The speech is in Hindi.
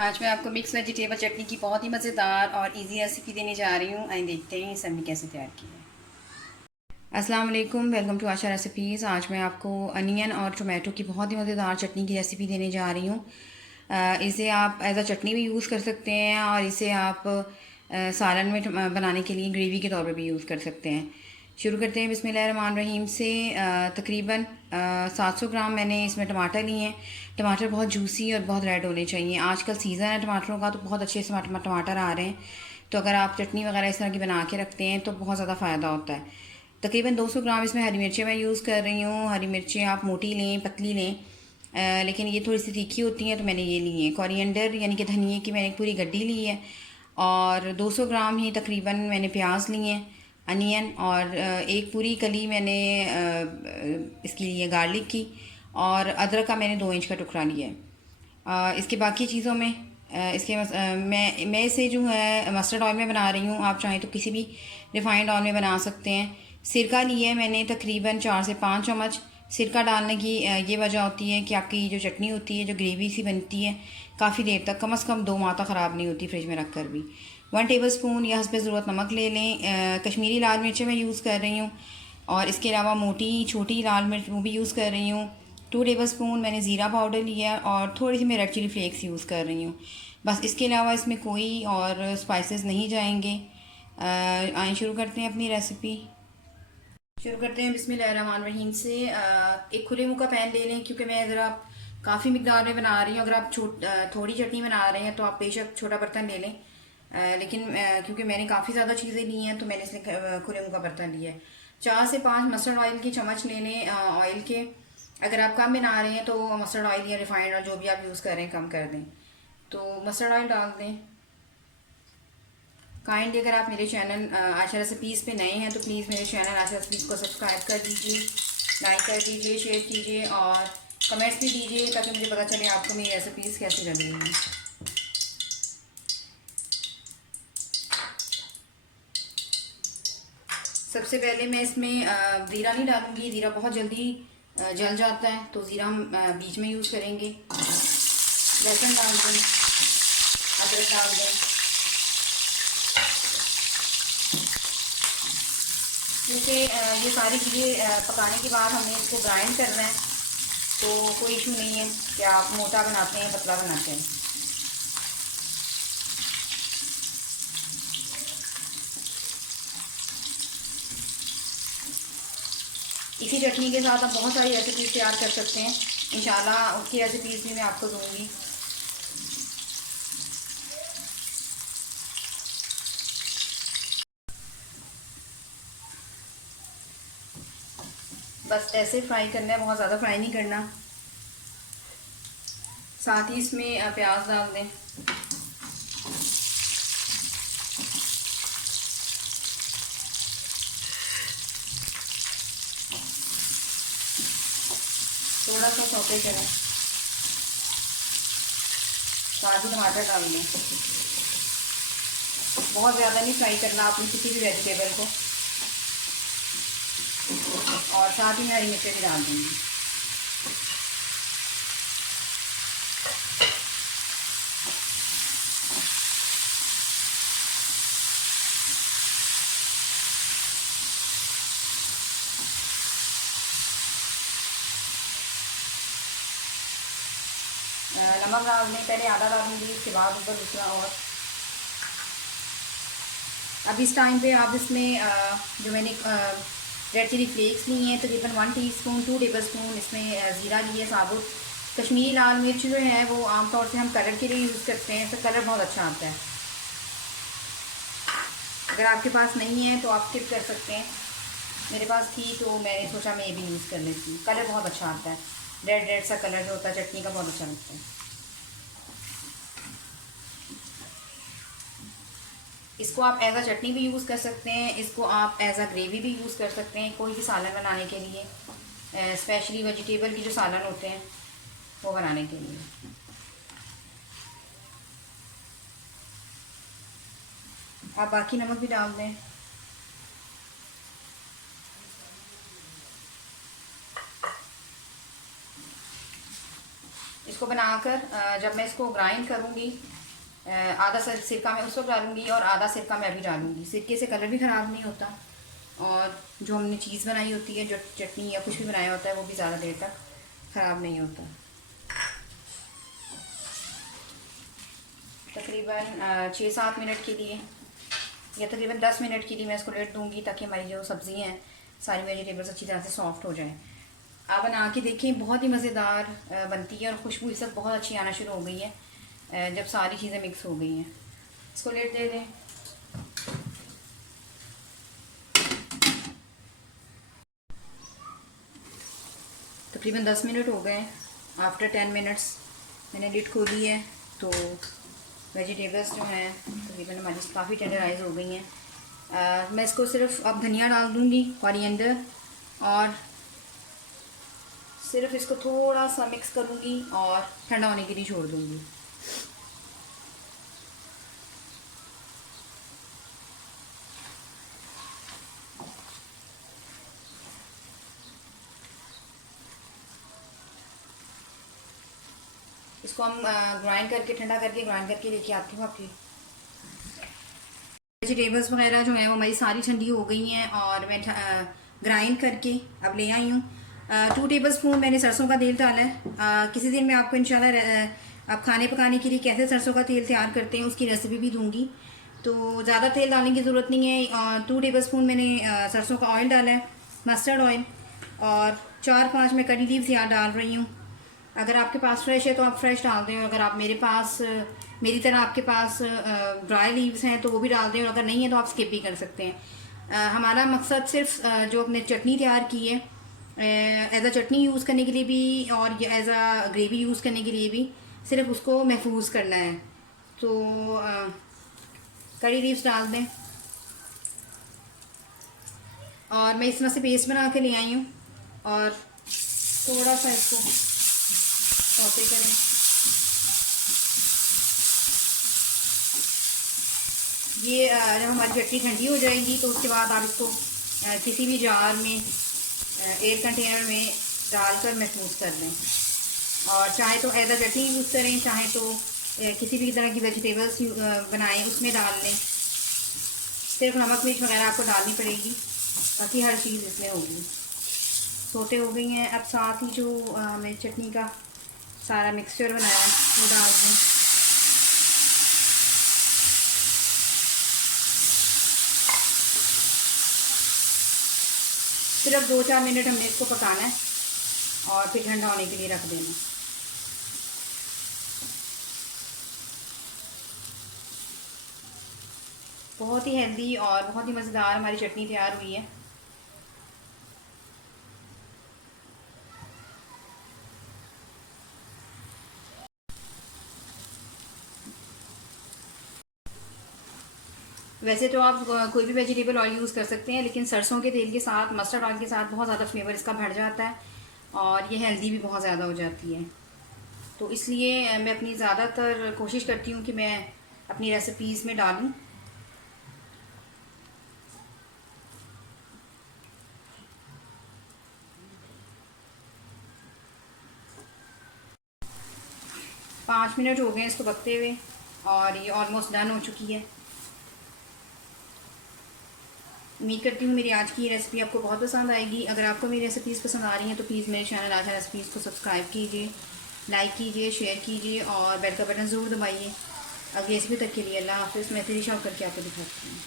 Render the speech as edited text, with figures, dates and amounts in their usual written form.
आज मैं आपको मिक्स वेजिटेबल चटनी की बहुत ही मज़ेदार और इजी रेसिपी देने जा रही हूँ। आइए देखते हैं इसे हमने कैसे तैयार की है। अस्सलाम वालेकुम, वेलकम टू आशा रेसिपीज़। आज मैं आपको अनियन और टोमेटो की बहुत ही मज़ेदार चटनी की रेसिपी देने जा रही हूँ। इसे आप एज अ चटनी भी यूज़ कर सकते हैं और इसे आप सालन में बनाने के लिए ग्रेवी के तौर पर भी यूज़ कर सकते हैं। शुरू करते हैं बिस्मिल्लाहिर्रहमानिर्रहीम से। तकरीबन 700 ग्राम मैंने इसमें टमाटर लिए हैं। टमाटर बहुत जूसी और बहुत रेड होने चाहिए। आजकल सीज़न है टमाटरों का, तो बहुत अच्छे से टमाटर आ रहे हैं। तो अगर आप चटनी वगैरह इस तरह की बना के रखते हैं तो बहुत ज़्यादा फ़ायदा होता है। तकरीबन 200 ग्राम इसमें हरी मिर्चें मैं यूज़ कर रही हूँ। हरी मिर्चें आप मोटी लें, पतली लें, लेकिन ये थोड़ी सी तीखी होती हैं तो मैंने ये ली है। कोरिएंडर यानी कि धनिए की मैंने एक पूरी गड्डी ली है और 200 ग्राम ही तकरीबन मैंने प्याज लिए हैं, अनियन, और एक पूरी कली मैंने इसकी ली है गार्लिक की, और अदरक का मैंने 2 इंच का टुकड़ा लिया है। इसके बाकी चीज़ों में मैं इसे जो है मस्टर्ड ऑयल में बना रही हूँ। आप चाहें तो किसी भी रिफाइंड ऑयल में बना सकते हैं। सिरका लिया है मैंने तकरीबन 4 से 5 चम्मच। सिरका डालने की ये वजह होती है कि आपकी जो चटनी होती है, जो ग्रेवी सी बनती है, काफ़ी देर तक, कम से कम 2 माह तक ख़राब नहीं होती फ्रिज में रख कर भी। 1 टेबल स्पून या हस्ब ज़रूरत नमक ले लें। कश्मीरी लाल मिर्चें मैं यूज़ कर रही हूँ और इसके अलावा मोटी छोटी लाल मिर्च वो भी यूज़ कर रही हूँ। 2 टेबल स्पून मैंने ज़ीरा पाउडर लिया है और थोड़ी सी मैं रेड चिली फ्लेक्स यूज़ कर रही हूँ। बस, इसके अलावा इसमें कोई और स्पाइसेस नहीं जाएंगे। आइए शुरू करते हैं अपनी रेसिपी। शुरू करते हैं बिस्मिल्लाहिर्रहमानिर्रहीम से। एक खुले मुँह का पैन ले लें, क्योंकि मैं ज़रा काफ़ी मिकदार में बना रही हूँ। अगर आप थोड़ी चटनी बना रहे हैं तो आप बेशक छोटा बर्तन ले लें, लेकिन क्योंकि मैंने काफ़ी ज़्यादा चीज़ें ली हैं तो मैंने इसलिए खुले मुँह का बर्तन लिया है। 4 से 5 मस्टर्ड ऑयल के चम्मच ले लें, ऑयल के। अगर आप कम बना रहे हैं तो मस्टर्ड ऑयल या रिफाइंड ऑयल जो भी आप यूज़ कर रहे हैं कम कर दें। तो मस्टर्ड ऑयल डाल दें। काइंडली अगर आप मेरे चैनल आशा रेसिपीज़ पे नए हैं तो प्लीज़ मेरे चैनल आशा रेसिपीज़ को सब्सक्राइब कर दीजिए, लाइक कर दीजिए, शेयर कीजिए और कमेंट्स भी दीजिए, ताकि मुझे पता चले आपको मेरी रेसिपीज़ कैसी लग रही हैं। सबसे पहले मैं इसमें ज़ीरा नहीं डालूंगी, ज़ीरा बहुत जल्दी जल जाता है, तो ज़ीरा हम बीच में यूज़ करेंगे। लहसुन डाल दें, अदरक डाल दें। क्योंकि ये सारी चीज़ें पकाने के बाद हमने इसको ग्राइंड करना है, तो कोई इशू नहीं है कि आप मोटा बनाते हैं पतला बनाते हैं। इसी चटनी के साथ आप बहुत सारी रेसिपीज़ तैयार कर सकते हैं। इंशाल्लाह उसकी रेसिपीज़ भी मैं आपको दूंगी। बस ऐसे फ्राई करना है, बहुत ज़्यादा फ्राई नहीं करना। साथ ही इसमें प्याज डाल दें। थोड़ा सा सौते करें, साथ ही टमाटर डाल दें। बहुत ज़्यादा नहीं फ्राई करना आपने किसी भी वेजिटेबल को, और साथ ही मैं हरी मिर्चें भी डाल दूँगी। नमक डालने पहले आधा डालूंगी, उसके बाद ऊपर दूसरा। और अब इस टाइम पे आप इसमें जो मैंने रेड चिली फ्लेक्स ली हैं तकरीबन 1 टीस्पून, 2 टेबल स्पून इसमें ज़ीरा लिए साबुत। कश्मीरी लाल मिर्च जो है वो आमतौर से हम कलर के लिए यूज़ करते हैं, तो कलर बहुत अच्छा आता है। अगर आपके पास नहीं है तो आप स्किप कर सकते हैं। मेरे पास थी तो मैंने सोचा मैं ये भी यूज़ कर लेती हूँ। कलर बहुत अच्छा आता है, रेड रेड सा कलर जो होता है चटनी का, बहुत अच्छा लगता है। इसको आप एज अ चटनी भी यूज़ कर सकते हैं, इसको आप एज अ ग्रेवी भी यूज़ कर सकते हैं कोई भी सालन बनाने के लिए, स्पेशली वेजिटेबल के जो सालन होते हैं वो बनाने के लिए। आप बाकी नमक भी डाल दें। इसको बनाकर जब मैं इसको ग्राइंड करूँगी, आधा सिरका मैं उस वक्त डालूँगी और आधा सिरका मैं अभी डालूँगी। सिरके से कलर भी ख़राब नहीं होता और जो हमने चीज़ बनाई होती है, जो चटनी या कुछ भी बनाया होता है, वो भी ज़्यादा देर तक ख़राब नहीं होता। तकरीबन 6-7 मिनट के लिए या तकरीबन 10 मिनट के लिए मैं इसको लेट दूँगी ताकि हमारी जो सब्ज़ियाँ हैं, सारी वेजिटेबल्स अच्छी तरह से सॉफ्ट हो जाएं। आप बना के देखें, बहुत ही मज़ेदार बनती है और खुशबू इस वक्त बहुत अच्छी आना शुरू हो गई है जब सारी चीज़ें मिक्स हो गई हैं। इसको लेट दे दें। तकरीबन 10 मिनट हो गए। आफ्टर 10 मिनट्स मैंने लिड खोली है तो वेजिटेबल्स जो हैं तकरीबन हमारी काफ़ी टेंडराइज हो गई हैं। मैं इसको सिर्फ अब धनिया डाल दूँगी, कोरिएंडर, और सिर्फ इसको थोड़ा सा मिक्स करूँगी और ठंडा होने के लिए छोड़ दूँगी। इसको हम ग्राइंड करके, ठंडा करके ग्राइंड करके लेके आती हूँ आपकी। वेजिटेबल्स वगैरह जो हैं वो हमारी सारी ठंडी हो गई हैं और मैं ग्राइंड करके अब ले आई हूँ। 2 टेबलस्पून मैंने सरसों का तेल डाला है। किसी दिन मैं आपको इंशाल्लाह अब खाने पकाने के लिए कैसे सरसों का तेल तैयार करते हैं उसकी रेसिपी भी दूँगी, तो ज़्यादा तेल डालने की ज़रूरत नहीं है। 2 टेबलस्पून मैंने सरसों का ऑयल डाला है, मस्टर्ड ऑयल, और 4-5 मैं करी लीव्स यहाँ डाल रही हूँ। अगर आपके पास फ्रेश है तो आप फ्रेश डाल दें, अगर आप मेरी तरह आपके पास ड्राई लीव्स हैं तो वो भी डाल दें, और अगर नहीं है तो आप स्किप भी कर सकते हैं। हमारा मकसद सिर्फ जो अपने चटनी तैयार की है एज अ चटनी यूज़ करने के लिए भी और एज अ ग्रेवी यूज़ करने के लिए भी सिर्फ उसको महफूज करना है। तो करी लीव्स डाल दें और मैं इसमें से पेस्ट बना के ले आई हूँ और थोड़ा सा इसको सौते करें। ये जब हमारी चटनी ठंडी हो जाएगी तो उसके बाद आप इसको किसी भी जार में, एयर कंटेनर में डालकर महफूज कर लें, और चाहे तो एज अ चटनी यूज़ करें, चाहे तो किसी भी तरह की वेजिटेबल्स बनाएं उसमें डाल लें। सिर्फ नमक मिर्च वगैरह आपको डालनी पड़ेगी, बाकी हर चीज़ इसमें होगी। सोते हो गई हैं। अब साथ ही जो मैं चटनी का सारा मिक्सचर बनाया है वो डाल दूँ। सिर्फ 2-4 मिनट हमने इसको पकाना है और फिर ठंडा होने के लिए रख देना। बहुत ही हेल्दी और बहुत ही मज़ेदार हमारी चटनी तैयार हुई है। वैसे तो आप कोई भी वेजिटेबल ऑयल यूज़ कर सकते हैं, लेकिन सरसों के तेल के साथ, मस्टर्ड ऑयल के साथ बहुत ज़्यादा फ्लेवर इसका बढ़ जाता है और ये हेल्दी भी बहुत ज़्यादा हो जाती है। तो इसलिए मैं अपनी ज़्यादातर कोशिश करती हूँ कि मैं अपनी रेसिपीज़ में डालूँ। पाँच मिनट हो गए इसको पकते हुए और ये ऑलमोस्ट डन हो चुकी है। उम्मीद करती हूँ मेरी आज की रेसिपी आपको बहुत पसंद आएगी। अगर आपको मेरी रेसिपीज़ पसंद आ रही हैं तो प्लीज़ मेरे चैनल आशा रेसिपीज़ को सब्सक्राइब कीजिए, लाइक कीजिए, शेयर कीजिए और बेल का बटन ज़रूर दबाइए। अगली रेसिपी तक के लिए अल्लाह हाफ़िज़। मैं फिर शौक करके आपको दिखाती हूँ।